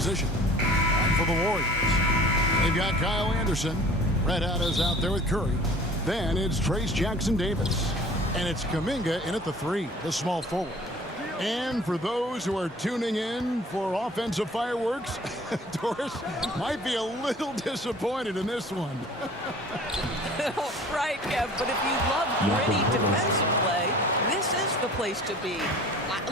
position. And for the Warriors, they've got Kyle Anderson. Red Hot is out there with Curry. Then it's Trayce Jackson-Davis. And it's Kuminga in at the 3, the small forward. And for those who are tuning in for offensive fireworks, Doris might be a little disappointed in this one. Right, Kev, but if you love gritty defensive play, this is the place to be.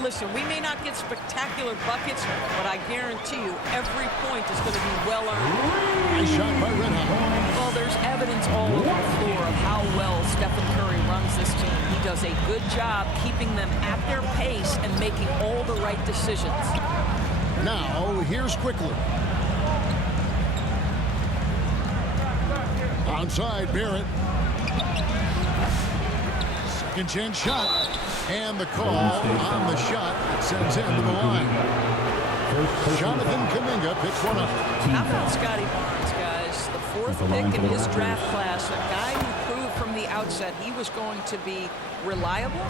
Listen, we may not get spectacular buckets, but I guarantee you every point is going to be well earned. Nice shot by Red Hot. Well, there's evidence all over the floor of how well Stephen Curry runs this team. He does a good job keeping them at their pace and making all the right decisions. Now, here's Quickly. Onside, Barrett. Second chance shot. And the call on the shot sends him to the line. Jonathan Kuminga picks one up. How about Scotty Barnes, guys? The 4th pick in his draft class. A guy who proved from the outset he was going to be reliable,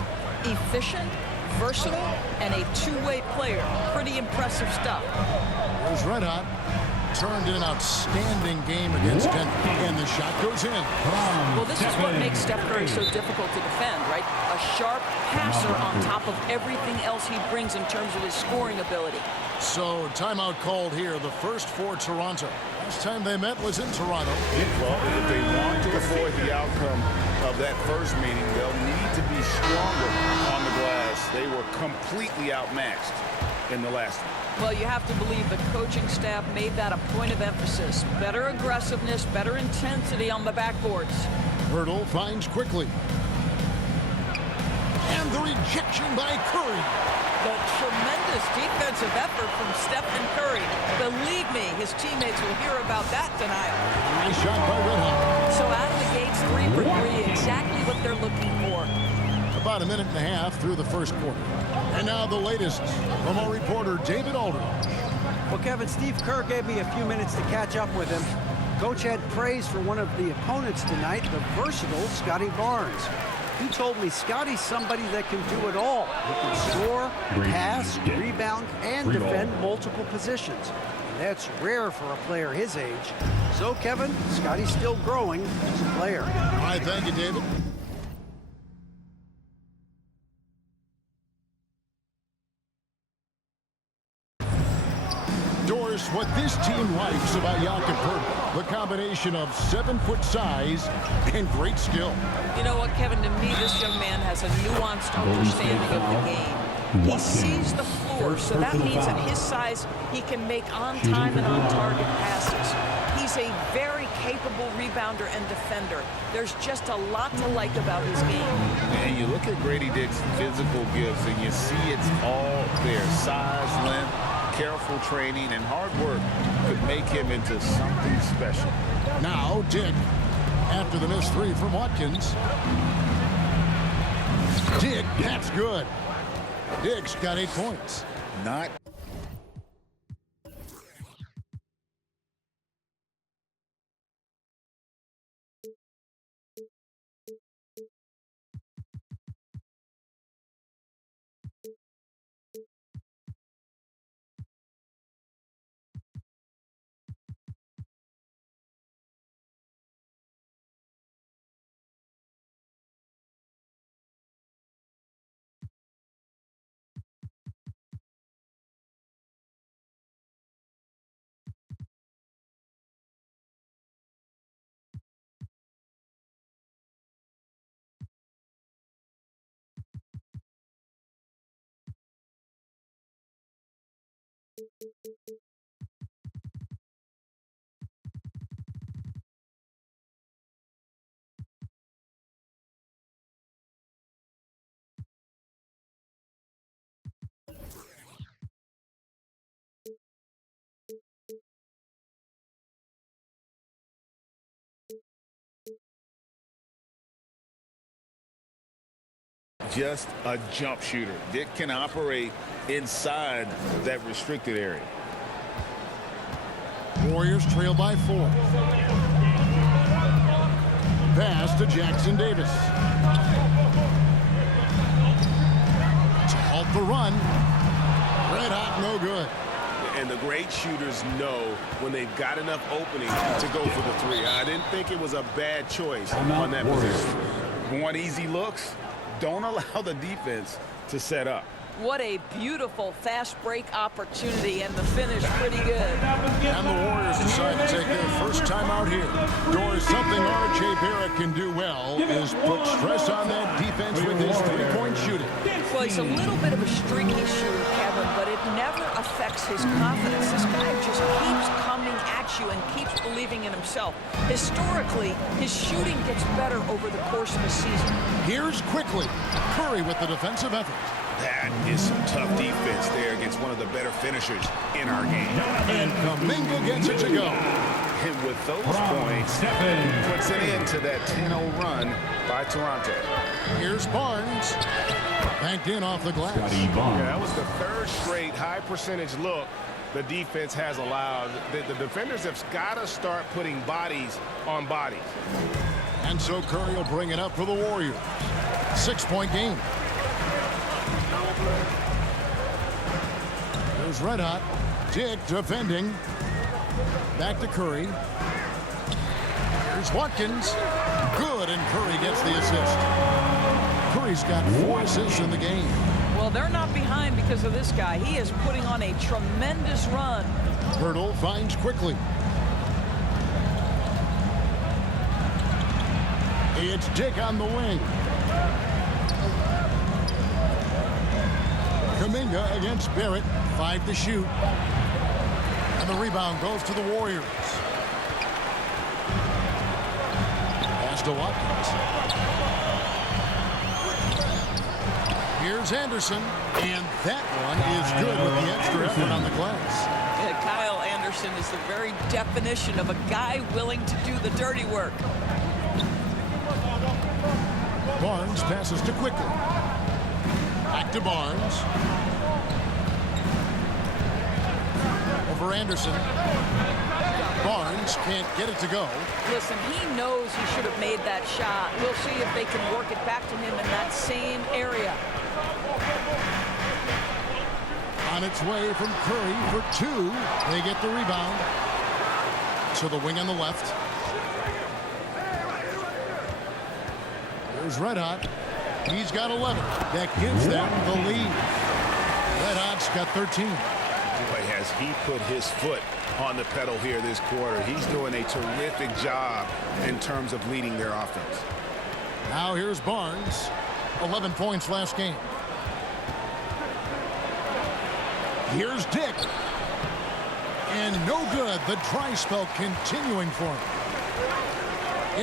efficient, versatile, and a two-way player. Pretty impressive stuff. Here's Red Hot. Turned in an outstanding game against Denver. And the shot goes in. Well, this is what makes Steph Curry so difficult to defend, right? A sharp passer on top of everything else he brings in terms of his scoring ability. So, timeout called here, the first for Toronto. Last time they met was in Toronto. Well, if they want to avoid the outcome of that first meeting, they'll need to be stronger on the glass. They were completely outmatched in the last one. Well, you have to believe the coaching staff made that a point of emphasis. Better aggressiveness, better intensity on the backboards. Hurdle finds Quickly. And the rejection by Curry. The tremendous defensive effort from Stephen Curry. Believe me, his teammates will hear about that denial. Nice shot by Red Hot. So out of the gates, 3 for 3, exactly what they're looking for. About a minute and a half through the first quarter. And now the latest from our reporter, David Alder. Well, Kevin, Steve Kerr gave me a few minutes to catch up with him. Coach had praise for one of the opponents tonight, the versatile Scotty Barnes. He told me Scotty's somebody that can do it all. He can score, pass, rebound, and defend multiple positions. And that's rare for a player his age. So, Kevin, Scotty's still growing as a player. All right, thank you, David. Doris, what this team likes about Jakob Poeltl, the combination of 7-foot size and great skill. You know what, Kevin, to me, this young man has a nuanced understanding of the game. He sees the floor, so that means at his size, he can make on-time and on-target passes. He's a very capable rebounder and defender. There's just a lot to like about his game. And you look at Grady Dick's physical gifts, and you see it's all there. Size, length, careful training, and hard work could make him into something special. Now, Dick, after the missed 3 from Watkins. Dick, that's good. Dick's got 8 points. Not just a jump shooter. Dick can operate inside that restricted area. Warriors trail by 4. Pass to Jackson-Davis. To halt the run. Red Hot, no good. And the great shooters know when they've got enough opening to go for the three. I didn't think it was a bad choice on that position. Want easy looks? Don't allow the defense to set up. What a beautiful fast break opportunity, and the finish pretty good. And the Warriors decide to take their first time out here. Doris, something R.J. Barrett can do well is put stress on that defense with his three-point shooting. Well, he's a little bit of a streaky shooter, Kevin, but it never affects his confidence. This guy just keeps coming at you and keeps believing in himself. Historically, his shooting gets better over the course of a season. Here's quickly Curry with the defensive effort. That is some tough defense there against one of the better finishers in our game. And Kuminga gets it to go. And with those points, puts an end to that 10-0 run by Toronto. Here's Barnes. Banked in off the glass. Yeah, that was the third straight high percentage look the defense has allowed. The defenders have got to start putting bodies on bodies. And so Curry will bring it up for the Warriors. 6-point game. There's Red Hot. Dick defending. Back to Curry. Here's Watkins. Good, and Curry gets the assist. Curry's got 4 assists in the game. Well, they're not behind because of this guy. He is putting on a tremendous run. Hurdle finds quickly. It's Dick on the wing. Kuminga against Barrett. 5 to shoot. And the rebound goes to the Warriors. Pass to Watkins. Here's Anderson. And that one is good with the extra effort on the glass. Yeah, Kyle Anderson is the very definition of a guy willing to do the dirty work. Barnes passes to quickly. Back to Barnes. Over Anderson. Barnes can't get it to go. Listen, he knows he should have made that shot. We'll see if they can work it back to him in that same area. On its way from Curry for 2. They get the rebound. To the wing on the left. There's Red Hot. He's got 11. That gives them the lead. Red Hot's got 13. Boy, has he put his foot on the pedal here this quarter. He's doing a terrific job in terms of leading their offense. Now here's Barnes. 11 points last game. Here's Dick. And no good. The dry spell continuing for him.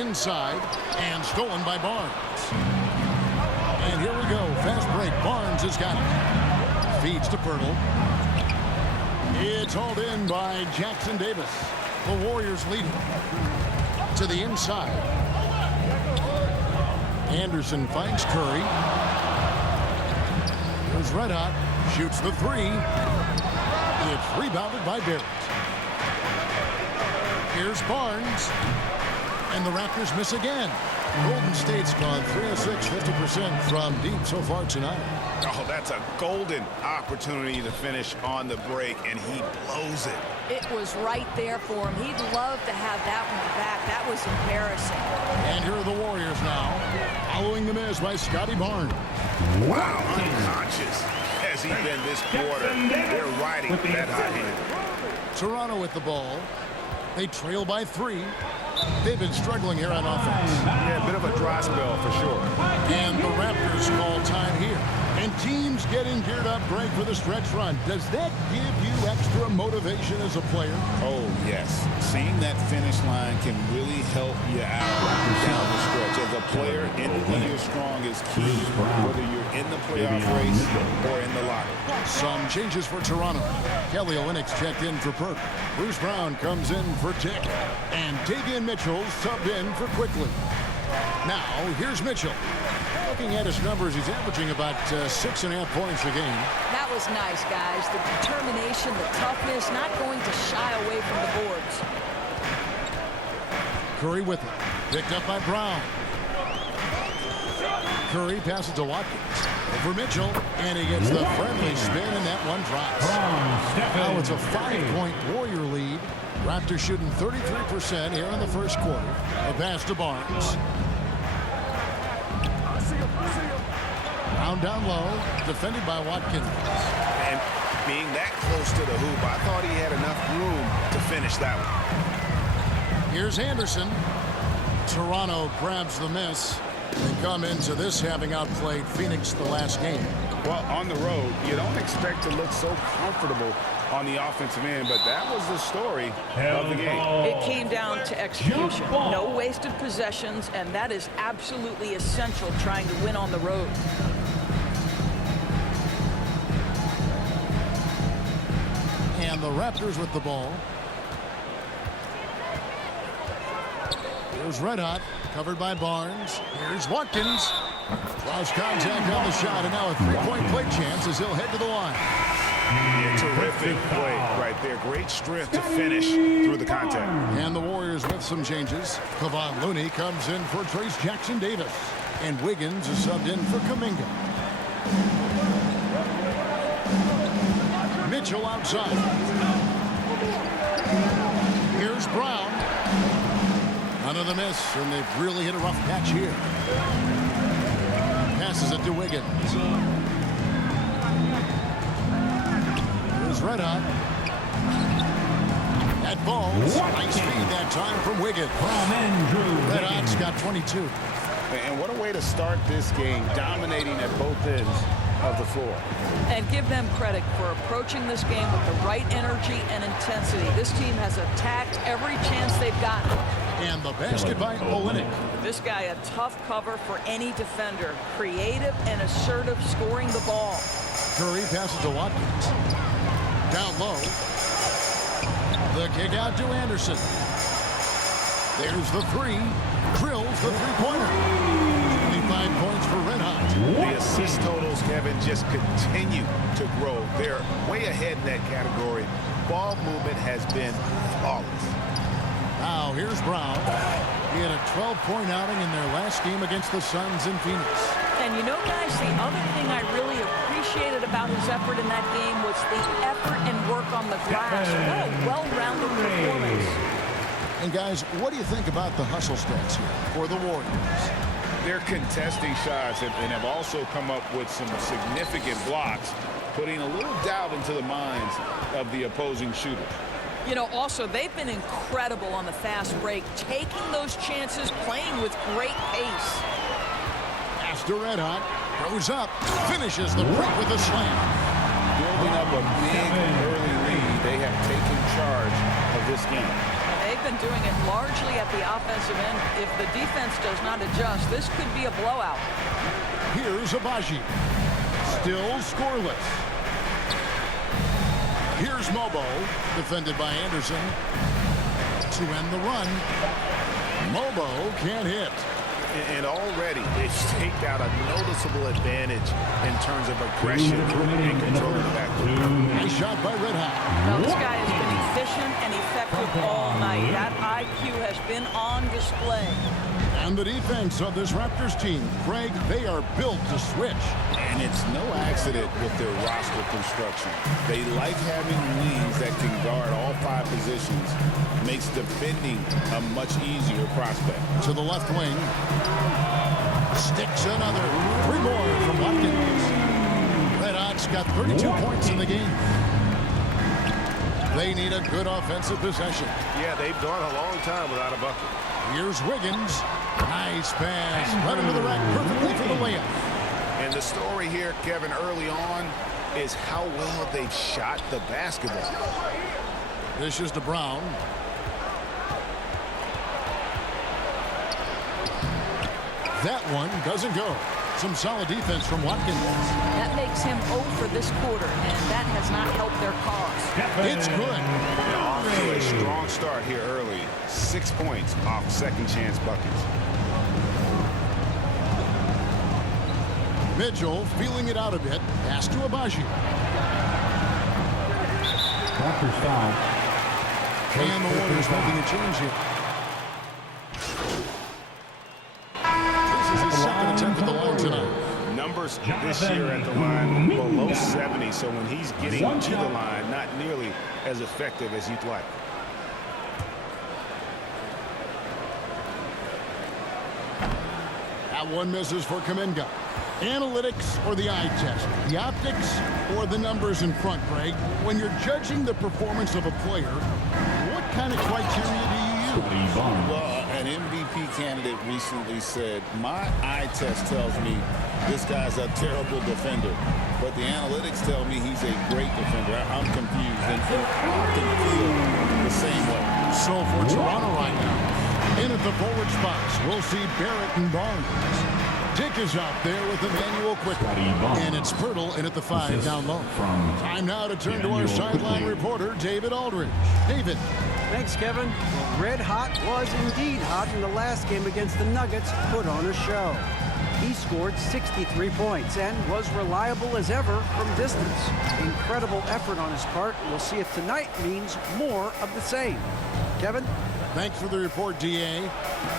Inside and stolen by Barnes. And here we go. Fast break. Barnes has got it. Feeds to Pirtle. It's hauled in by Jackson Davis. The Warriors leading. To the inside. Anderson finds Curry. There's Red Hot. Shoots the 3. It's rebounded by Barrett. Here's Barnes. And the Raptors miss again. Golden State's gone 3 of 6, 50% from deep so far tonight. Oh, that's a golden opportunity to finish on the break, and he blows it. It was right there for him. He'd love to have that one back. That was embarrassing. And here are the Warriors now, following the miss by Scotty Barnes. Wow, unconscious has he been this quarter. They're riding that hot hand. Toronto with the ball. They trail by 3. They've been struggling here on offense. Yeah, a bit of a dry spell for sure. And the Raptors call time here. And teams getting geared up, Greg, for the stretch run. Does that give you extra motivation as a player? Oh, yes. Seeing that finish line can really help you out down the stretch. As a player, ending your strong is key, whether you're in the playoff race or in the locker. Some changes for Toronto. Kelly Olynyk checked in for Perk. Bruce Brown comes in for Tick. And Davion Mitchell subbed in for Quickly. Now, here's Mitchell. Looking at his numbers, he's averaging about 6.5 points a game. That was nice, guys. The determination, the toughness, not going to shy away from the boards. Curry with it. Picked up by Brown. Curry passes to Watkins. Over Mitchell, and he gets the friendly spin, and that one drops. Now it's a 5-point Warrior lead. Raptors shooting 33% here in the first quarter. A pass to Barnes. Brown down low, defended by Watkins. And being that close to the hoop, I thought he had enough room to finish that one. Here's Anderson. Toronto grabs the miss. They come into this having outplayed Phoenix the last game. Well, on the road, you don't expect to look so comfortable on the offensive end, but that was the story of the game. It came down to execution. No wasted possessions, and that is absolutely essential trying to win on the road. And the Raptors with the ball. Here's Red Hot, covered by Barnes. Here's Watkins. Draws contact on the shot, and now a three-point play chance as he'll head to the line. Yeah, terrific play right there. Great strength to finish through the contact. And the Warriors with some changes. Kevon Looney comes in for Trayce Jackson-Davis. And Wiggins is subbed in for Kuminga. Mitchell outside. Here's Brown. Another miss, and they've really hit a rough patch here. Passes it to Wiggins. Here's Red Hot. That ball, nice feed that time from Wiggins. Red Hot's got 22. And what a way to start this game, dominating at both ends of the floor. And give them credit for approaching this game with the right energy and intensity. This team has attacked every chance they've gotten. And the basket by Olynyk. This guy a tough cover for any defender. Creative and assertive scoring the ball. Curry passes to Watkins. Down low. The kick out to Anderson. There's the three. Drills the three-pointer. 25 points for Red Hot. The assist totals, Kevin, just continue to grow. They're way ahead in that category. Ball movement has been flawless. Now here's Brown. He had a 12-point outing in their last game against the Suns in Phoenix. And you know, guys, the other thing I really appreciated about his effort in that game was the effort and work on the glass. What a well-rounded performance. And guys, what do you think about the hustle stats here for the Warriors? They're contesting shots and have also come up with some significant blocks, putting a little doubt into the minds of the opposing shooters. You know, also, they've been incredible on the fast break, taking those chances, playing with great pace. Pass to Red Hot. Goes up. Finishes the break with a slam. Building up a big early lead, they have taken charge of this game. And they've been doing it largely at the offensive end. If the defense does not adjust, this could be a blowout. Here's Abaji. Still scoreless. Here's Mobo, defended by Anderson. To end the run. Mobo can't hit. And already they've staked out a noticeable advantage in terms of aggression and control of the backcourt. Nice shot by Red Hot. Now, this guy has been efficient and effective all night. That IQ has been on display. And the defense of this Raptors team, Greg, they are built to switch. And it's no accident with their roster construction. They like having wings that can guard all 5 positions. Makes defending a much easier prospect. To the left wing. Sticks another. 3 more from Watkins. Red Hot's got 32 points in the game. They need a good offensive possession. Yeah, they've gone a long time without a bucket. Here's Wiggins. Nice pass. Right into the rack perfectly for the layup. And the story here, Kevin, early on is how well they've shot the basketball. This is to Brown. That one doesn't go. Some solid defense from Watkins. That makes him 0 for this quarter, and that has not helped their cause. It's good. Off to a strong start here early. 6 points off second chance buckets. Mitchell feeling it out a bit. Pass to Abaji. And the Warriors making a change here. This is his second attempt at the line tonight. Number efficiencies this year at the line below 70. So when he's getting to the line, not nearly as effective as you'd like. That one misses for Kuminga. Analytics or the eye test? The optics or the numbers in front, Greg? When you're judging the performance of a player, what kind of criteria do you use? Well, an MVP candidate recently said, my eye test tells me this guy's a terrible defender, but the analytics tell me he's a great defender. I'm confused, and often feel the same way. So for Toronto right now, in at the forward spots, we'll see Barrett and Barnes. Dick is out there with Emmanuel Quickly. And it's Pirtle in at the 5 down low. Time now to turn to our sideline reporter, David Aldridge. David. Thanks, Kevin. Well, Red Hot was indeed hot in the last game against the Nuggets, put on a show. He scored 63 points and was reliable as ever from distance. Incredible effort on his part. We'll see if tonight means more of the same. Kevin? Thanks for the report, D.A.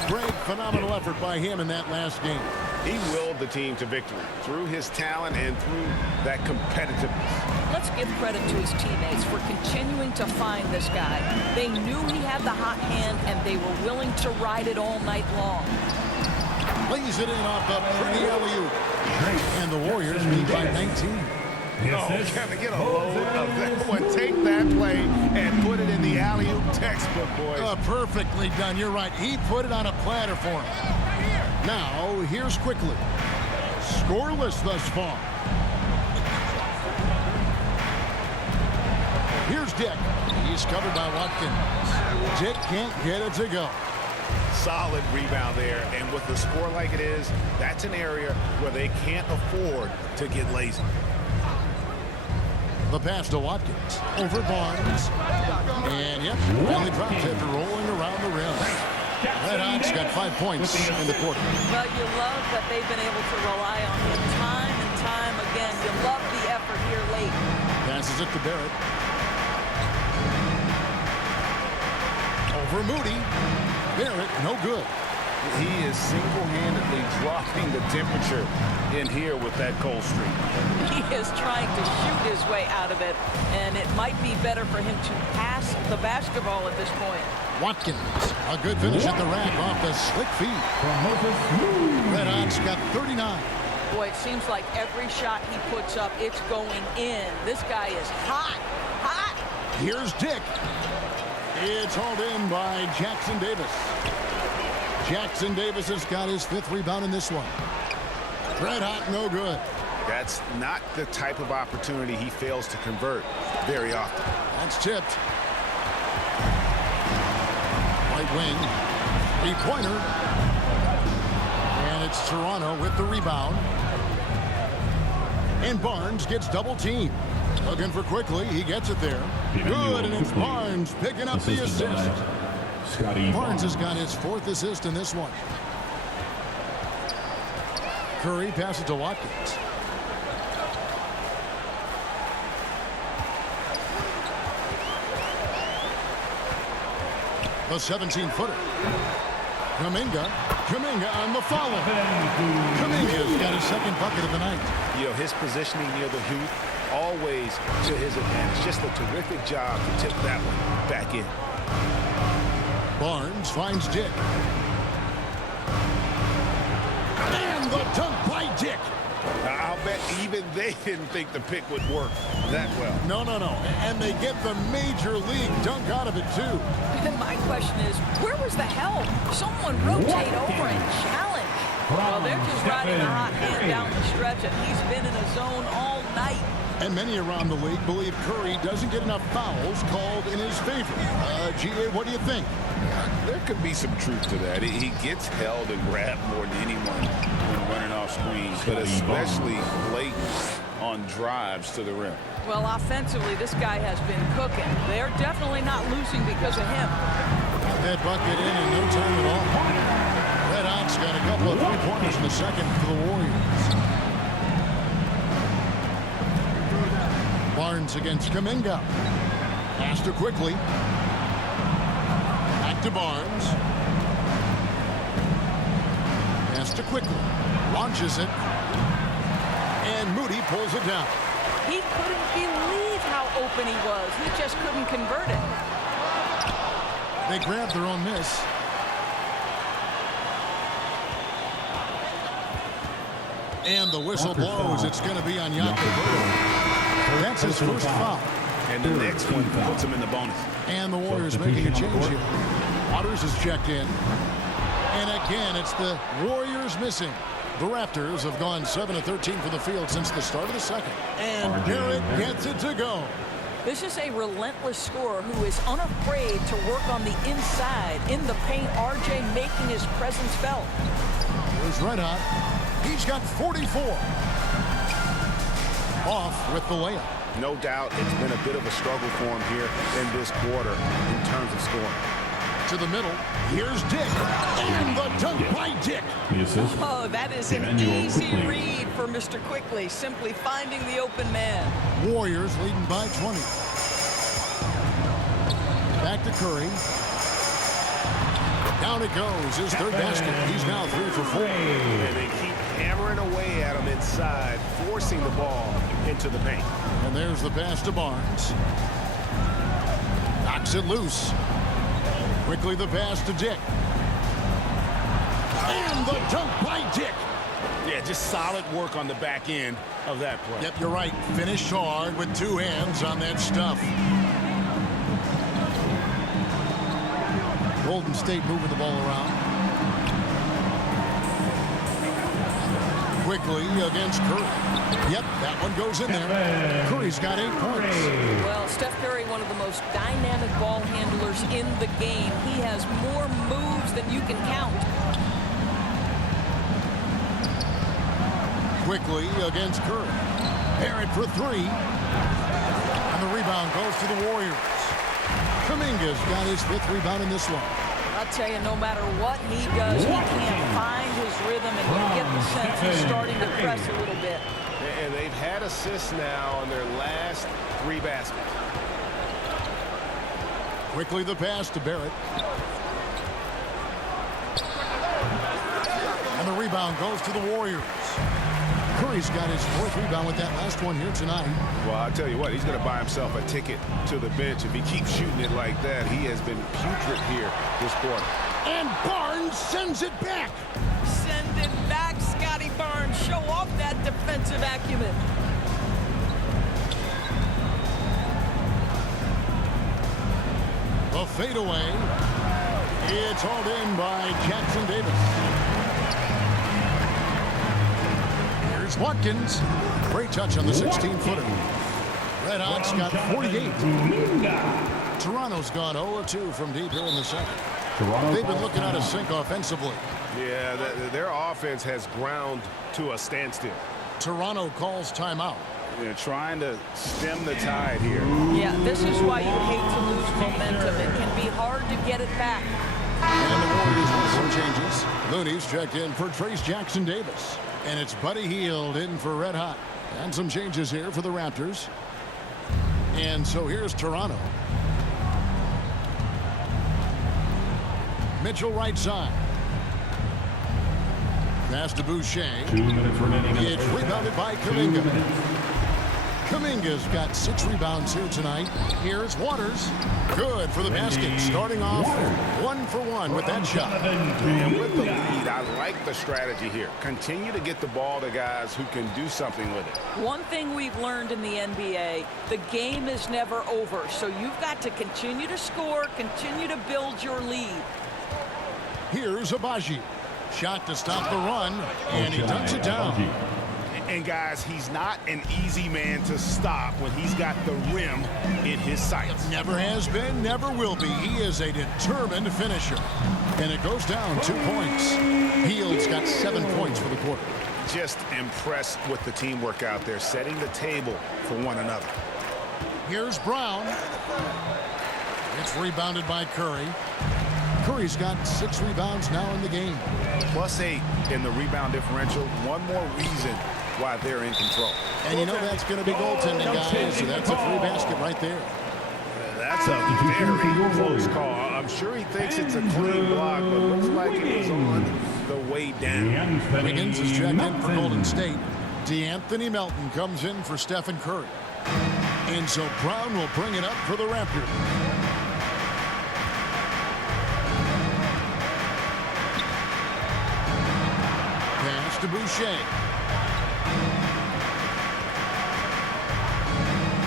Great, phenomenal effort by him in that last game. He willed the team to victory through his talent and through that competitiveness. Let's give credit to his teammates for continuing to find this guy. They knew he had the hot hand, and they were willing to ride it all night long. Lays it in off a pretty alley-oop. And the Warriors lead by 19. Kevin, get a load of that one. Take that play and put it in the alley-oop textbook, boys. Perfectly done. You're right. He put it on a platter for him. Now, here's Quickly. Scoreless thus far. Here's Dick. He's covered by Watkins. Dick can't get it to go. Solid rebound there, and with the score like it is, that's an area where they can't afford to get lazy. The pass to Watkins. Over Barnes. And, yep, only drops after rolling around the rim. Red Hot's got 5 points in the quarter. Well, you love that they've been able to rely on him time and time again. You love the effort here late. Passes it to Barrett. Over Moody. Barrett, no good. He is single-handedly dropping the temperature in here with that cold streak. He is trying to shoot his way out of it, and it might be better for him to pass the basketball at this point. Watkins, a good finish at the rack off the slick feed. Red Hot's got 39. Boy, it seems like every shot he puts up, it's going in. This guy is hot, hot. Here's Dick. It's hauled in by Jackson Davis. Jackson Davis has got his 5th rebound in this one. Red Hot, no good. That's not the type of opportunity he fails to convert very often. That's tipped. Right wing. 3-pointer. And it's Toronto with the rebound. And Barnes gets double teamed. Looking for Quickly. He gets it there. Good, and it's Barnes picking up the assist. Barnes has got his 4th assist in this one. Curry passes to Watkins. The 17-footer. Kuminga on the follow. Kuminga's got his 2nd bucket of the night. You know, his positioning near the hoop, always to his advantage. Just a terrific job to tip that one back in. Barnes finds Dick. And the dunk by Dick. I'll bet even they didn't think the pick would work that well. No. And they get the major league dunk out of it, too. And my question is, where was the help? Someone rotate over and challenge. Well, they're just riding a hot hand down the stretch, and he's been in a zone all night. And many around the league believe Curry doesn't get enough fouls called in his favor. G.A., what do you think? There could be some truth to that. He gets held and grabbed more than anyone when running off screens, but especially late on drives to the rim. Well, offensively, this guy has been cooking. They're definitely not losing because of him. Got that bucket in no time at all. Red Hot's got a couple of 3-pointers in the second for the Warriors. Barnes against Kuminga. Pass to Quickly. Back to Barnes. Pass to Quickly. Launches it. And Moody pulls it down. He couldn't believe how open he was. He just couldn't convert it. They grabbed their own miss. And the whistle blows. It's going to be on Jakob Poeltl. That's his first foul. And the next one puts him in the bonus. And the Warriors making a change here. Waters is checked in. And again, it's the Warriors missing. The Raptors have gone 7 of 13 for the field since the start of the second. And Barrett gets it to go. This is a relentless scorer who is unafraid to work on the inside in the paint. RJ making his presence felt. Here's Red Hot. He's got 44. Off with the layup. No doubt it's been a bit of a struggle for him here in this quarter in terms of scoring. To the middle. Here's Dick. And the dunk by Dick. Oh, that is an easy read for Mr. Quickly. Simply finding the open man. Warriors leading by 20. Back to Curry. Down it goes. His third basket. He's now 3 for 4. And they keep hammering away at him inside, forcing the ball into the paint. And there's the pass to Barnes. Knocks it loose. Quickly the pass to Dick. And the dunk by Dick. Yeah, just solid work on the back end of that play. Yep, you're right. Finished hard with 2 hands on that stuff. Golden State moving the ball around. Quickly against Curry. Yep, that one goes in there. Curry's got 8 points. Well, Steph Curry, one of the most dynamic ball handlers in the game. He has more moves than you can count. Quickly against Curry. Barrett for 3. And the rebound goes to the Warriors. Kuminga's got his 5th rebound in this one. I'll tell you, no matter what he does, he can't find his rhythm, and you get the sense he's starting to press a little bit. And they've had assists now on their last 3 baskets. Quickly the pass to Barrett. And the rebound goes to the Warriors. Curry's got his 4th rebound with that last one here tonight. Well, I'll tell you what, he's going to buy himself a ticket to the bench. If he keeps shooting it like that, he has been putrid here this quarter. And Barnes sends it back. Send it back, Scotty Barnes. Show off that defensive acumen. The fadeaway. It's hauled in by Jackson Davis. Here's Watkins. Great touch on the 16-footer. Red Hot's got 48. Toronto's gone 0-2 from deep here in the second. They've been looking out of sync offensively. Yeah, their offense has ground to a standstill. Toronto calls timeout. They're trying to stem the tide here. Yeah, this is why you hate to lose momentum. It can be hard to get it back. And the Warriors with some changes. Looney's checked in for Trayce Jackson Davis. And it's Buddy Hield in for Red Hot. And some changes here for the Raptors. And so here's Toronto. Mitchell right side. Pass to Boucher. 2 minutes remaining. It's rebounded by Kuminga. Kuminga's got 6 rebounds here tonight. Here's Waters. Good for the basket. Starting off 1 for 1 with that shot. And with the lead, I like the strategy here. Continue to get the ball to guys who can do something with it. One thing we've learned in the NBA, the game is never over. So you've got to continue to score, continue to build your lead. Here's Abaji. Shot to stop the run, and he dunks it down. And guys, he's not an easy man to stop when he's got the rim in his sights. Never has been, never will be. He is a determined finisher. And it goes down 2 points. Hield's got 7 points for the quarter. Just impressed with the teamwork out there, setting the table for one another. Here's Brown. It's rebounded by Curry. Curry's got 6 rebounds now in the game. +8 in the rebound differential. One more reason why they're in control. And you know that's going to be goaltending, guys. So that's a free basket right there. That's a very close call. I'm sure he thinks it's a clean block, but looks like it was on the way down. Wiggins is checked in for Golden State. DeAnthony Melton comes in for Stephen Curry. And so Brown will bring it up for the Raptors. Pass to Boucher.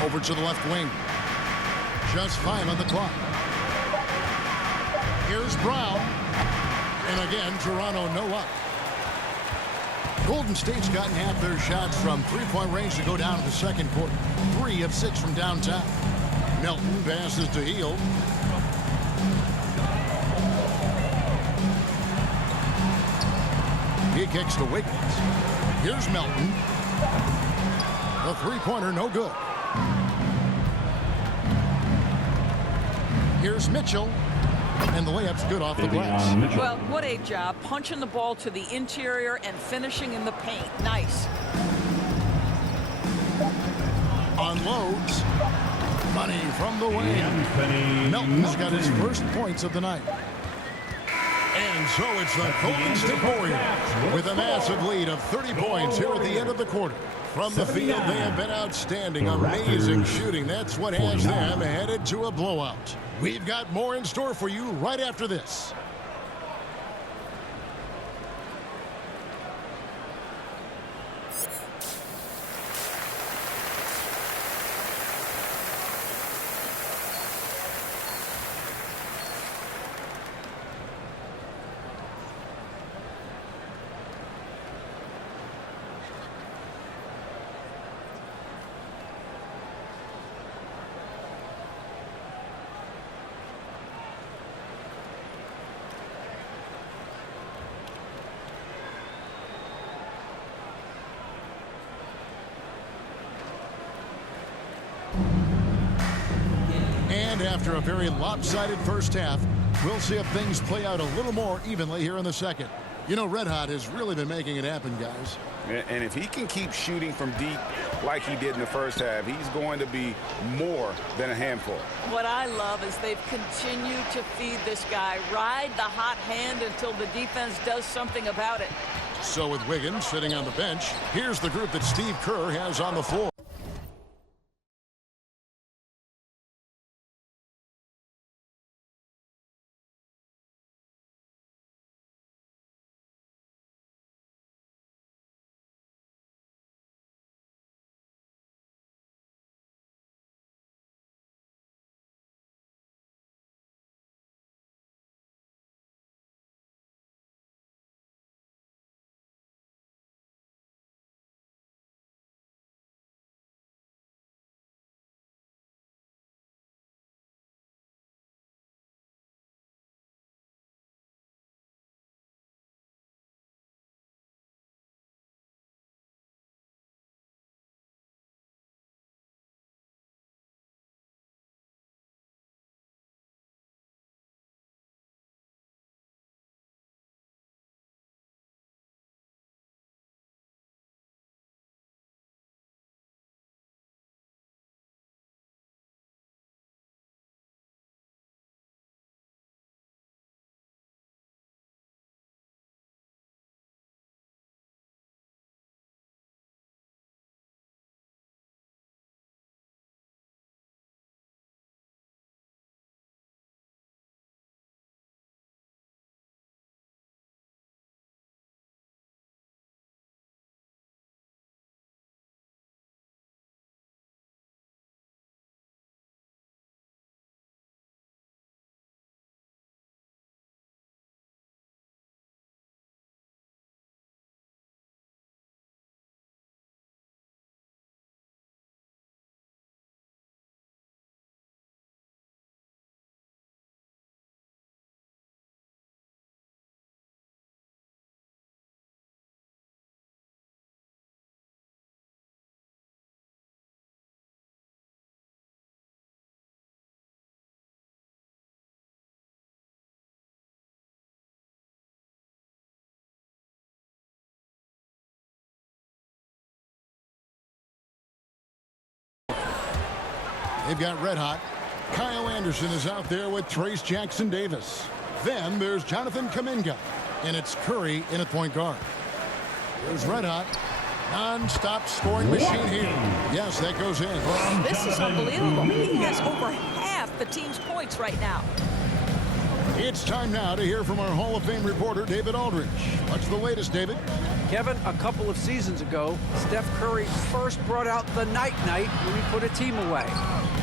Over to the left wing. Just 5 on the clock. Here's Brown. And again, Toronto no luck. Golden State's gotten half their shots from three-point range to go down to the second quarter. 3 of 6 from downtown. Melton passes to Hield. He kicks to Wiggins. Here's Melton. The three-pointer no good. Here's Mitchell. And the layup's good off the glass. Well, what a job. Punching the ball to the interior and finishing in the paint. Nice. Unloads. Money from the wing. Melton's got his first points of the night. And so it's the Golden State Warriors with a massive lead of 30 points here at the end of the quarter. From the field, they have been outstanding. Amazing shooting. That's what has them headed to a blowout. We've got more in store for you right after this. And after a very lopsided first half, we'll see if things play out a little more evenly here in the second. You know, Red Hot has really been making it happen, guys. And if he can keep shooting from deep like he did in the first half, he's going to be more than a handful. What I love is they've continued to feed this guy. Ride the hot hand until the defense does something about it. So with Wiggins sitting on the bench, here's the group that Steve Kerr has on the floor. They've got Red Hot. Kyle Anderson is out there with Trayce Jackson-Davis. Then there's Jonathan Kuminga. And it's Curry in at point guard. There's Red Hot. Non-stop scoring machine here. Yes, that goes in. This is unbelievable. He has over half the team's points right now. It's time now to hear from our Hall of Fame reporter, David Aldridge. What's the latest, David? Kevin, a couple of seasons ago, Steph Curry first brought out the night-night when he put a team away.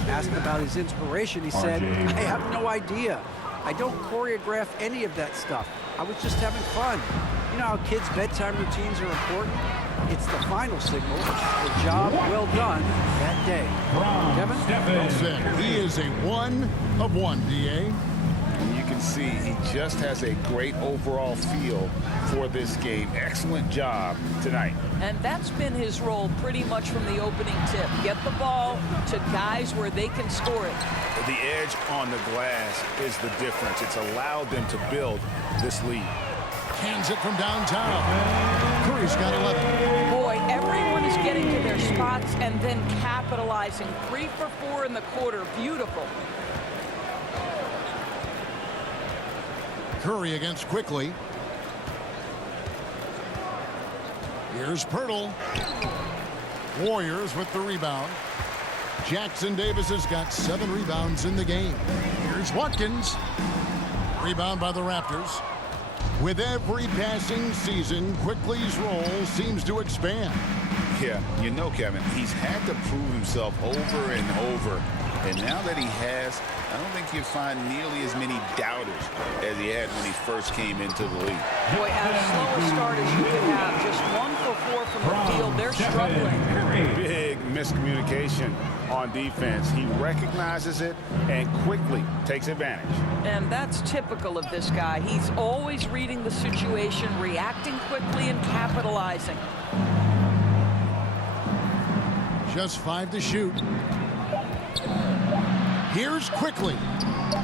Asked about his inspiration, he said, "I have no idea. I don't choreograph any of that stuff. I was just having fun." You know how kids' bedtime routines are important? It's the final signal, the job well done that day. Kevin? Well said. He is a 1 of 1, D.A. And you can see he just has a great overall feel for this game. Excellent job tonight. And that's been his role pretty much from the opening tip. Get the ball to guys where they can score it. The edge on the glass is the difference. It's allowed them to build this lead. Hands it from downtown. Curry's got 11. Boy, everyone is getting to their spots and then capitalizing. 3 for 4 in the quarter. Beautiful. Curry against Quickly. Here's Pirtle. Warriors with the rebound. Jackson Davis has got 7 rebounds in the game. Here's Watkins. Rebound by the Raptors. With every passing season, Quickly's role seems to expand. Yeah, you know, Kevin, he's had to prove himself over and over. And now that he has, I don't think you'll find nearly as many doubters as he had when he first came into the league. Boy, as slow a start as you could have. Just 1 for 4 from the field. They're struggling. Big miscommunication on defense. He recognizes it and quickly takes advantage. And that's typical of this guy. He's always reading the situation, reacting quickly, and capitalizing. Just 5 to shoot. Here's Quickly.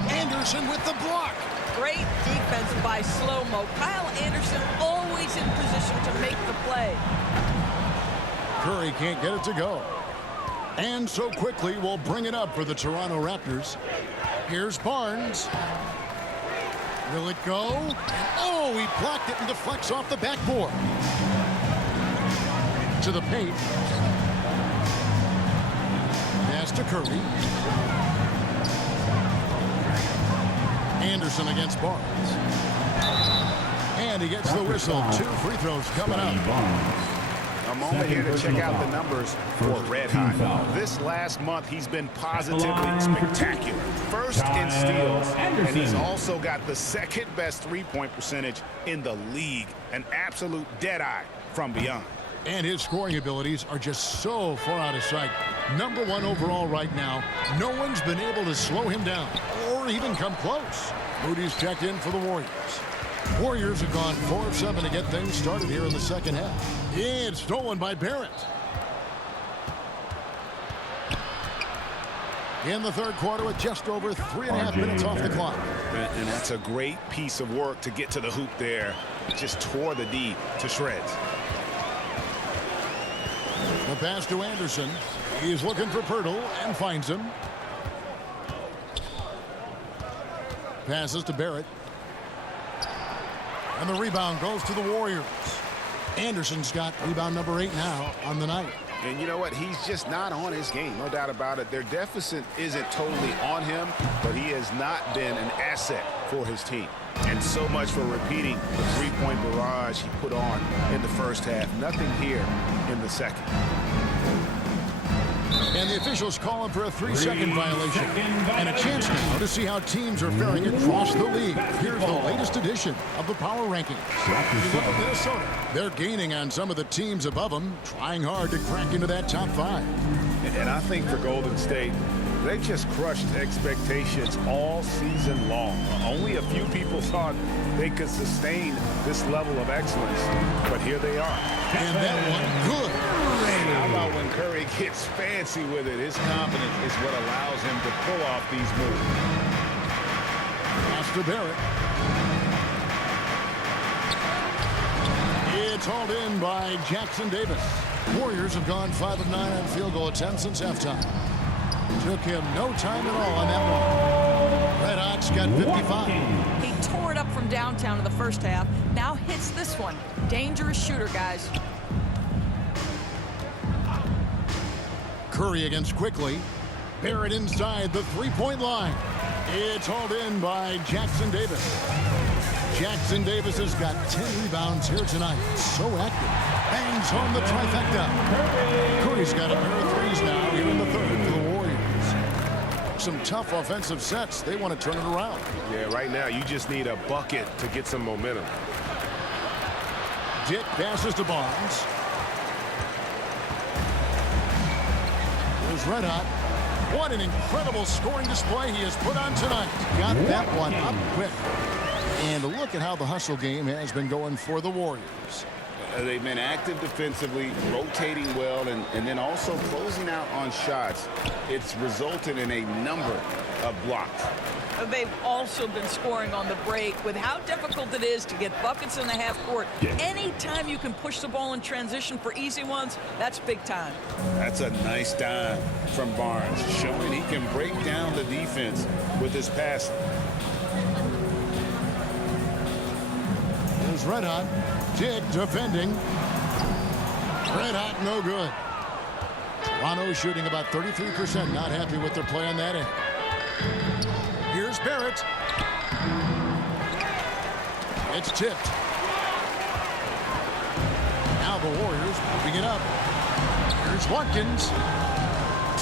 Anderson with the block. Great defense by Slow-Mo. Kyle Anderson always in position to make the play. Curry can't get it to go. And so Quickly will bring it up for the Toronto Raptors. Here's Barnes. Will it go? Oh, he blocked it and deflects off the backboard. To the paint. Pass to Curry. Anderson against Barnes. And he gets the whistle. 2 free throws coming up. A moment here to check out the numbers for Red Hot. This last month, he's been positively spectacular. First in steals, and he's also got the second best three-point percentage in the league. An absolute dead-eye from beyond. And his scoring abilities are just so far out of sight. Number 1 overall right now. No one's been able to slow him down or even come close. Moody's checked in for the Warriors. Warriors have gone 4 of 7 to get things started here in the second half. It's stolen by Barrett. In the third quarter with just over 3.5 minutes off the clock. And that's a great piece of work to get to the hoop there. Just tore the D to shreds. The pass to Anderson. He's looking for Pirtle and finds him. Passes to Barrett. And the rebound goes to the Warriors. Anderson's got rebound number 8 now on the night. And you know what? He's just not on his game. No doubt about it. Their deficit isn't totally on him, but he has not been an asset for his team. And so much for repeating the three-point barrage he put on in the first half. Nothing here in the second. And the officials call him for a 3-second violation. And a chance now to see how teams are faring across the league. Here's the latest edition of the Power Rankings. If you look at Minnesota, they're gaining on some of the teams above them, trying hard to crack into that top 5. And I think for Golden State, they just crushed expectations all season long. Only a few people thought they could sustain this level of excellence, but here they are. And that one good. How about when Curry gets fancy with it? His confidence is what allows him to pull off these moves. Pass to Barrett. It's hauled in by Jackson Davis. Warriors have gone 5 of 9 on field goal attempts since halftime. Took him no time at all on that one. Red Hot's got 55. He tore it up from downtown in the first half. Now hits this one. Dangerous shooter, guys. Curry against Quickly. Barrett inside the three-point line. It's hauled in by Jackson Davis. Jackson Davis has got 10 rebounds here tonight. So active. Bangs home the trifecta. Curry's got a pair of threes now here in the third for the Warriors. Some tough offensive sets. They want to turn it around. Yeah, right now you just need a bucket to get some momentum. Dick passes to Barnes. Here's Red Hot. What an incredible scoring display he has put on tonight. Got that one up quick. And look at how the hustle game has been going for the Warriors. They've been active defensively, rotating well, and then also closing out on shots. It's resulted in a number of blocks. They've also been scoring on the break. With how difficult it is to get buckets in the half court, anytime you can push the ball in transition for easy ones, that's big time. That's a nice dime from Barnes, showing he can break down the defense with his passing. Here's Red Hot. Dick defending. Red Hot, no good. Toronto shooting about 33%. Not happy with their play on that end. Here's Barrett. It's tipped. Now the Warriors moving it up. Here's Watkins.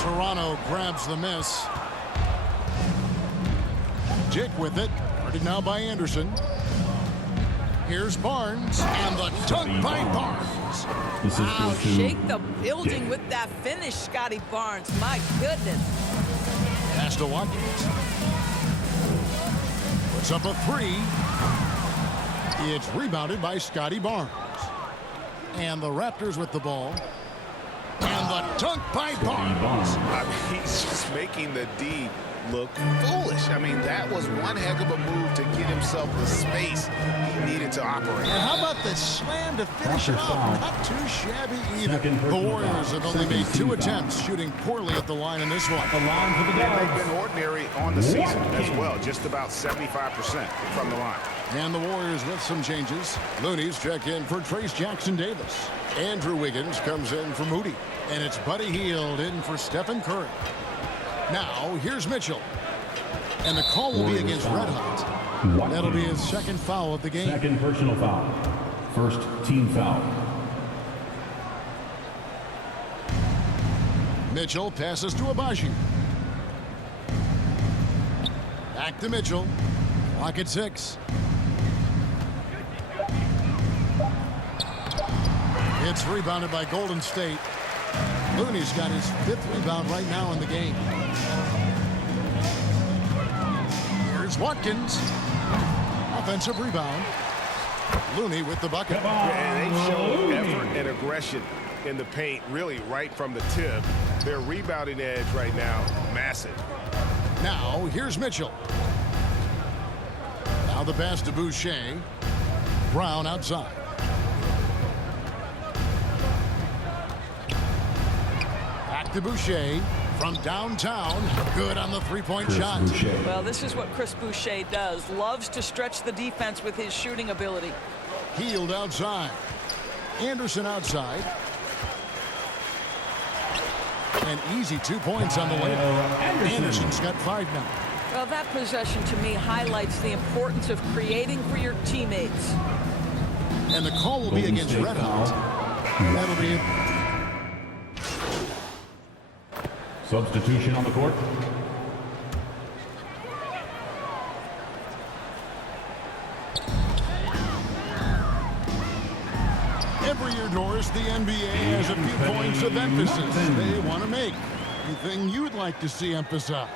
Toronto grabs the miss. Dick with it. Guarded now by Anderson. Here's Barnes. And the dunk by Barnes. Wow, shake the building with that finish, Scotty Barnes. My goodness. Pass to Watkins. Puts up a three. It's rebounded by Scotty Barnes. And the Raptors with the ball. And the dunk by Barnes. I mean, he's just making the D look foolish. I mean, that was one heck of a move to get himself the space he needed to operate. And how about the slam to finish it off? Not too shabby either. The Warriors have only made 2 attempts, shooting poorly at the line in this one. And they've been ordinary on the season as well, just about 75% from the line. And the Warriors with some changes. Looney's checked in for Trace Jackson Davis. Andrew Wiggins comes in for Moody. And it's Buddy Hield in for Stephen Curry. Now, here's Mitchell. And the call will be against Red Hot. That'll be his second foul of the game. Second personal foul. First team foul. Mitchell passes to Abaji. Back to Mitchell. Clock at 6. It's rebounded by Golden State. Looney's got his 5th rebound right now in the game. Here's Watkins. Offensive rebound. Looney with the bucket. And they've shown effort and aggression in the paint, really right from the tip. Their rebounding edge right now, massive. Now, here's Mitchell. Now the pass to Boucher. Brown outside. Back to Boucher from downtown. Good on the three-point shot. Well, this is what Chris Boucher does. Loves to stretch the defense with his shooting ability. Hield outside. Anderson outside. An easy 2 points on the layup. Anderson's got 5 now. Well, that possession to me highlights the importance of creating for your teammates. And the call will be against Red Hot. That'll be it. Substitution on the court. Every year, Doris, the NBA has a few points of emphasis they want to make. Anything you'd like to see emphasized?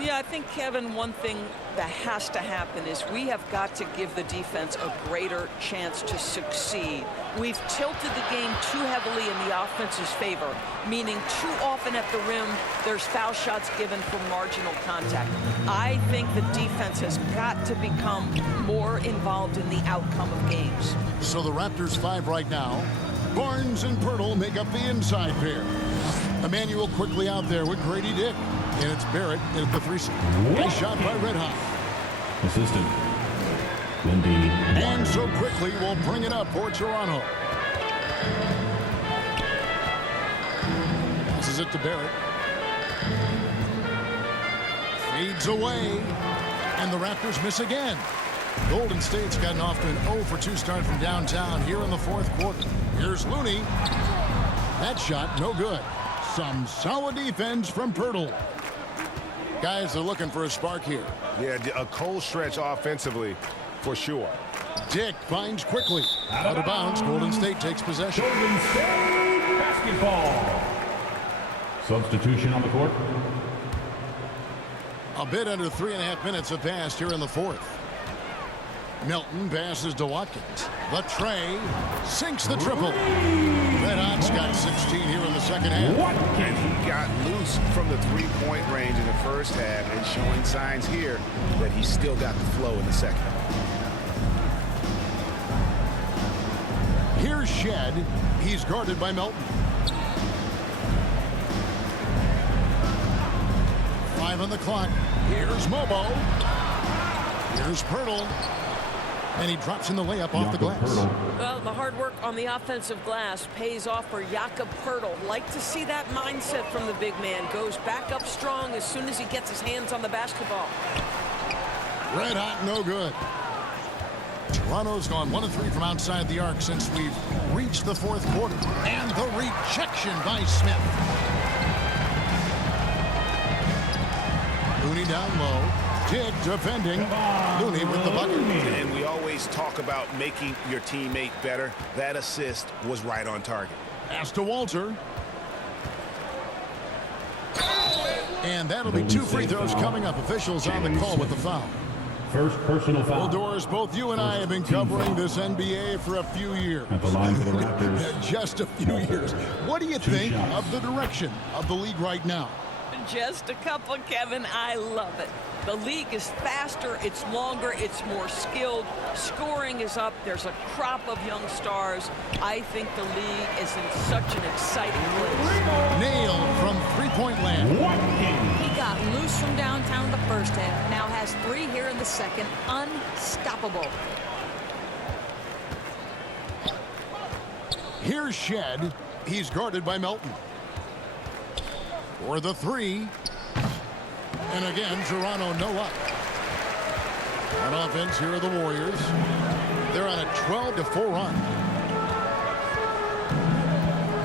Yeah, I think, Kevin, one thing that has to happen is we have got to give the defense a greater chance to succeed. We've tilted the game too heavily in the offense's favor, meaning too often at the rim, there's foul shots given for marginal contact. I think the defense has got to become more involved in the outcome of games. So the Raptors 5 right now. Barnes and Pirtle make up the inside pair. Emmanuel quickly out there with Grady Dick. And it's Barrett at the 3 seat. Nice shot by Red Hot. Assistant. Lindy. And so quickly will bring it up for Toronto. Passes it to Barrett. Fades away. And the Raptors miss again. Golden State's gotten off to an 0-for-2 start from downtown here in the fourth quarter. Here's Looney. That shot, no good. Some solid defense from Poeltl. Guys are looking for a spark here. Yeah, a cold stretch offensively, for sure. Dick finds quickly. Out of bounds, Golden State takes possession. Golden State basketball. Substitution on the court. A bit under 3.5 minutes have passed here in the fourth. Milton passes to Watkins. The tray sinks the triple. Red Hot's got 16 here in the second half. And he got loose from the three-point range in the first half and showing signs here that he's still got the flow in the second. Here's Shed. He's guarded by Milton. 5 on the clock. Here's Mobo. Here's Poeltl. And he drops in the layup off the glass. Well, the hard work on the offensive glass pays off for Jakob Poeltl. Like to see that mindset from the big man. Goes back up strong as soon as he gets his hands on the basketball. Red Hot, no good. Toronto's gone 1 of 3 from outside the arc since we've reached the fourth quarter. And the rejection by Smith. Looney down low. Dick defending. Looney with the bucket. And we always talk about making your teammate better. That assist was right on target. Pass to Walter. And that'll be 2 free throws coming up. Officials on the call with the foul. First personal foul. Well, Doris, both you and I have been covering this NBA for a few years. At the line for the Raptors. Just a few years. What do you think of the direction of the league right now? Just a couple, Kevin. I love it. The league is faster, it's longer, it's more skilled. Scoring is up. There's a crop of young stars. I think the league is in such an exciting place. Nailed from three-point land. He got loose from downtown the first half. Now has 3 here in the second. Unstoppable. Here's Shed. He's guarded by Melton. For the 3. And again, Toronto no up. On offense, here are the Warriors. They're on a 12-4 run.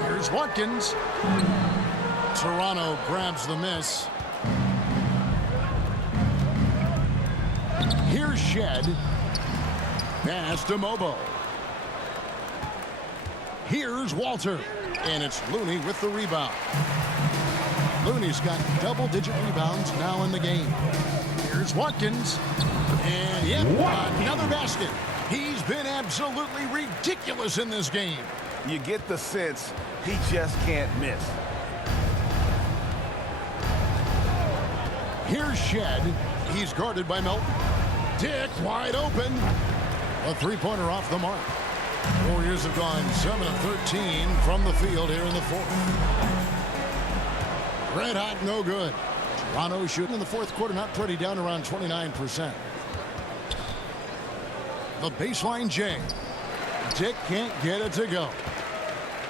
Here's Watkins. Toronto grabs the miss. Here's Shed. Pass to Mobo. Here's Walter. And it's Looney with the rebound. Looney's got double-digit rebounds now in the game. Here's Watkins. And yep, another basket. He's been absolutely ridiculous in this game. You get the sense he just can't miss. Here's Shed. He's guarded by Melton. Dick wide open. A three-pointer off the mark. Warriors have gone 7 of 13 from the field here in the fourth. Red Hot, no good. Toronto shooting in the fourth quarter, not pretty, down around 29%. The baseline J. Dick can't get it to go.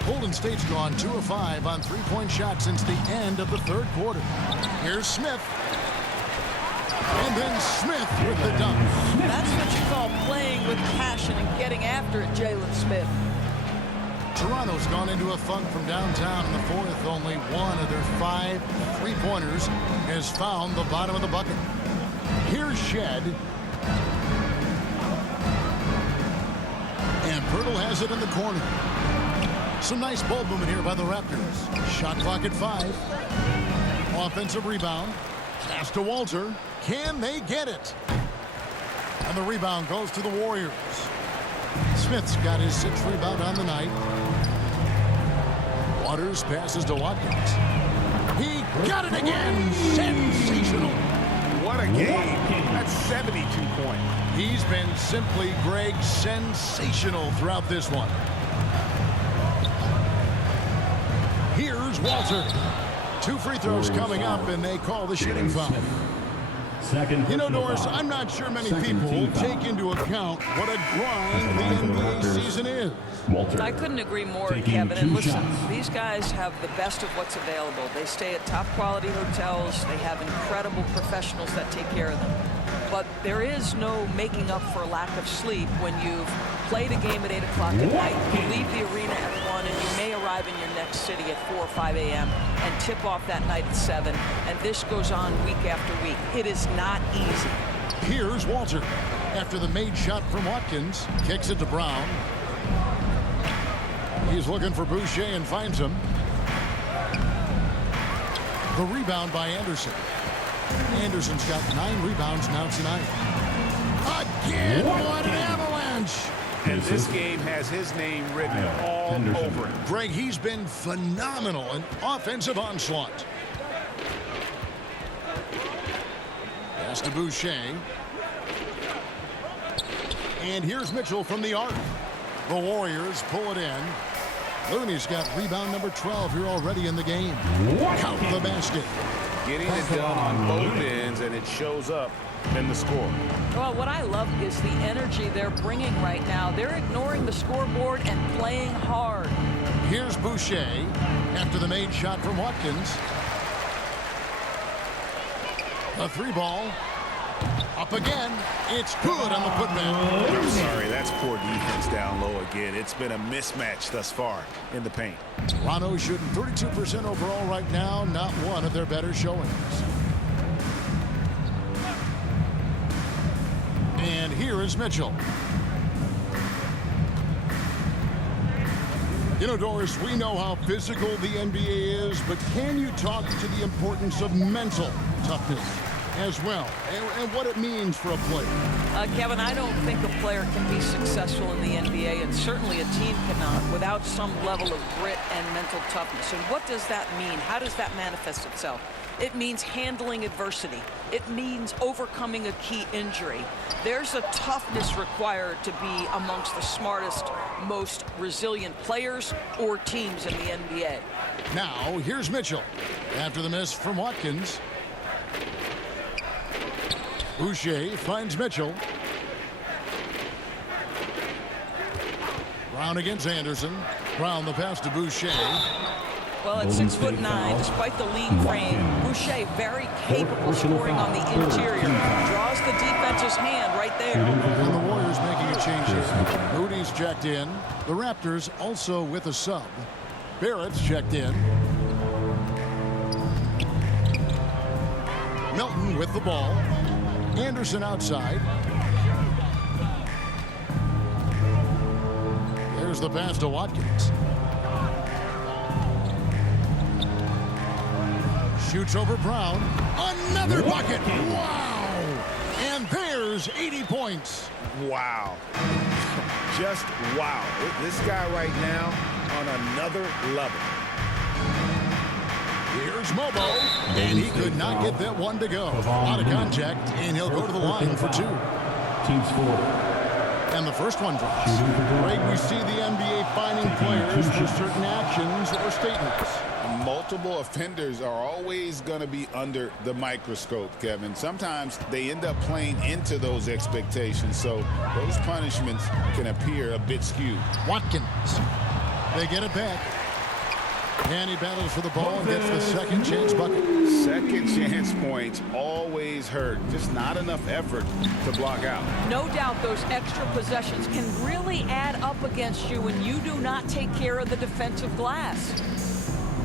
Golden State's gone 2 of 5 on three-point shots since the end of the third quarter. Here's Smith. And then Smith with the dunk. That's what you call playing with passion and getting after it, Jalen Smith. Toronto's gone into a funk from downtown in the fourth. Only 1 of their 5 three-pointers has found the bottom of the bucket. Here's Shed. And Poeltl has it in the corner. Some nice ball movement here by the Raptors. Shot clock at 5. Offensive rebound. Pass to Walter. Can they get it? And the rebound goes to the Warriors. Smith's got his 6th rebound on the night. Waters passes to Watkins. He got it again. Sensational. What a game. That's 72 points. He's been simply, Greg, sensational throughout this one. Here's Walter. 2 free throws coming up, and they call the shooting foul. Second You know, personal Doris, foul. I'm not sure many Second people team foul. take into account what a grind the NBA season is. Walter. I couldn't agree more, Taking Kevin. two And listen, shots. these guys have the best of what's available. They stay at top quality hotels. They have incredible professionals that take care of them. But there is no making up for lack of sleep when you've played a game at 8 o'clock at night, you leave the arena at 1, and you may arrive in your next city at 4 or 5 a.m. and tip off that night at 7. And this goes on week after week. It is not easy. Here's Walter. After the made shot from Watkins, kicks it to Brown. He's looking for Boucher and finds him. The rebound by Anderson. Anderson's got 9 rebounds now tonight. Again, what an avalanche! And this game has his name written all Henderson. over it. Greg, he's been phenomenal in offensive onslaught. Pass to Boucher. And here's Mitchell from the arc. The Warriors pull it in. Looney's got rebound number 12 here already in the game. Count the basket. Getting it done on both ends, and it shows up in the score. Well, what I love is the energy they're bringing right now. They're ignoring the scoreboard and playing hard. Here's Boucher after the made shot from Watkins. A 3-ball. Up again. It's good on the putback. I'm sorry, that's poor defense down low again. It's been a mismatch thus far in the paint. Toronto shooting 32% overall right now. Not one of their better showings. And here is Mitchell. You know, Doris, we know how physical the NBA is, but can you talk to the importance of mental toughness as well, and what it means for a player? Kevin, I don't think a player can be successful in the NBA, and certainly a team cannot, without some level of grit and mental toughness. And what does that mean? How does that manifest itself? It means handling adversity. It means overcoming a key injury. There's a toughness required to be amongst the smartest, most resilient players or teams in the NBA. Now, here's Mitchell. After the miss from Watkins. Boucher finds Mitchell. Brown against Anderson. Brown the pass to Boucher. Well, at 6'9", despite the lean frame, Boucher very capable scoring on the interior. Draws the defense's hand right there. And the Warriors making a change here. Moody's checked in. The Raptors also with a sub. Barrett's checked in. Milton with the ball. Anderson outside. There's the pass to Watkins. Shoots over Brown. Another bucket. Wow. And there's 80 points. Wow. Just wow. This guy right now on another level. Here's Mobo. And he could not get that one to go. Out of contact, and he'll go to the line for 2. Team score. And the first one drops. Greg, we see the NBA fining players for certain actions or statements. Multiple offenders are always going to be under the microscope, Kevin. Sometimes they end up playing into those expectations, so those punishments can appear a bit skewed. Watkins. They get it back. And he battles for the ball and gets the second chance bucket. Second chance points always hurt. Just not enough effort to block out. No doubt those extra possessions can really add up against you when you do not take care of the defensive glass.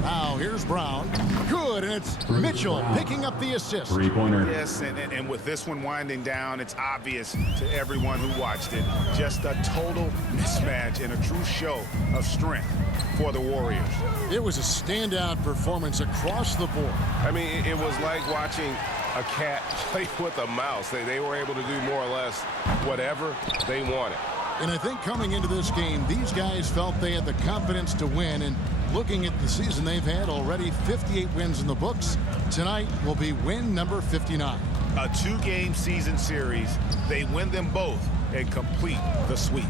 Now here's Brown. Good, and it's Mitchell picking up the assist. Three-pointer. Yes, and with this one winding down, it's obvious to everyone who watched it. Just a total mismatch and a true show of strength for the Warriors. It was a standout performance across the board. I mean, it was like watching a cat play with a mouse. They were able to do more or less whatever they wanted. And I think coming into this game, these guys felt they had the confidence to win. And looking at the season they've had already, 58 wins in the books. Tonight will be win number 59. A 2-game season series. They win them both and complete the sweep.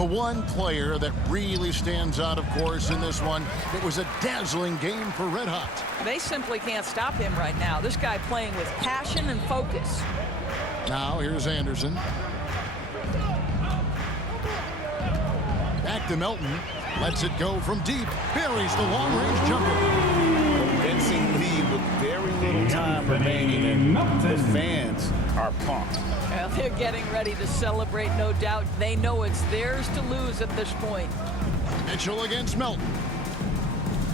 The one player that really stands out, of course, in this one, it was a dazzling game for Red Hot. They simply can't stop him right now. This guy playing with passion and focus. Now here's Anderson. Back to Melton. Lets it go from deep. Buries the long-range jumper. Convincing lead with very little time remaining, and the fans are pumped. Well, they're getting ready to celebrate, no doubt. They know it's theirs to lose at this point. Mitchell against Melton.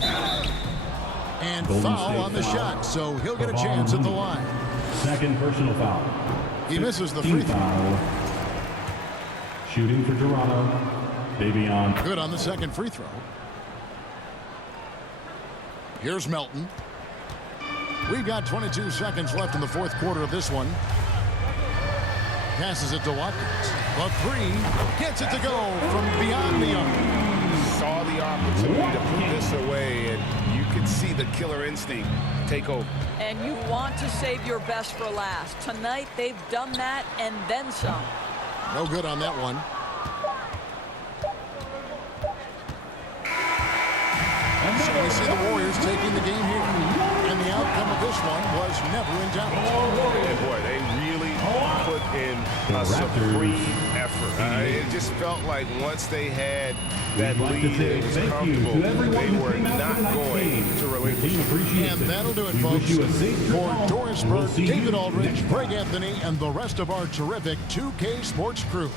And Golden foul State on the foul. shot, so he'll get a chance at the line. Second personal foul. He misses the Team free throw. foul. Shooting for Toronto. Davion. Good on the second free throw. Here's Melton. We've got 22 seconds left in the fourth quarter of this one. Passes it to Watkins. The three gets it to go from beyond the arc. Saw the opportunity to put this away, and you could see the killer instinct take over. And you want to save your best for last. Tonight, they've done that and then some. No good on that one. So we see the Warriors taking the game here. And the outcome of this one was never in doubt. And boy, they really put in a supreme effort. It just felt like once they had that We'd like to lead, say it was thank you comfortable. to everyone They who were came out not tonight's going game. to relinquish. Your team appreciates And it. that'll do it, We folks. wish you a safe trip For home. Doris We'll Burke, see you David Aldridge, next Greg Anthony, and the rest of our terrific 2K Sports crew.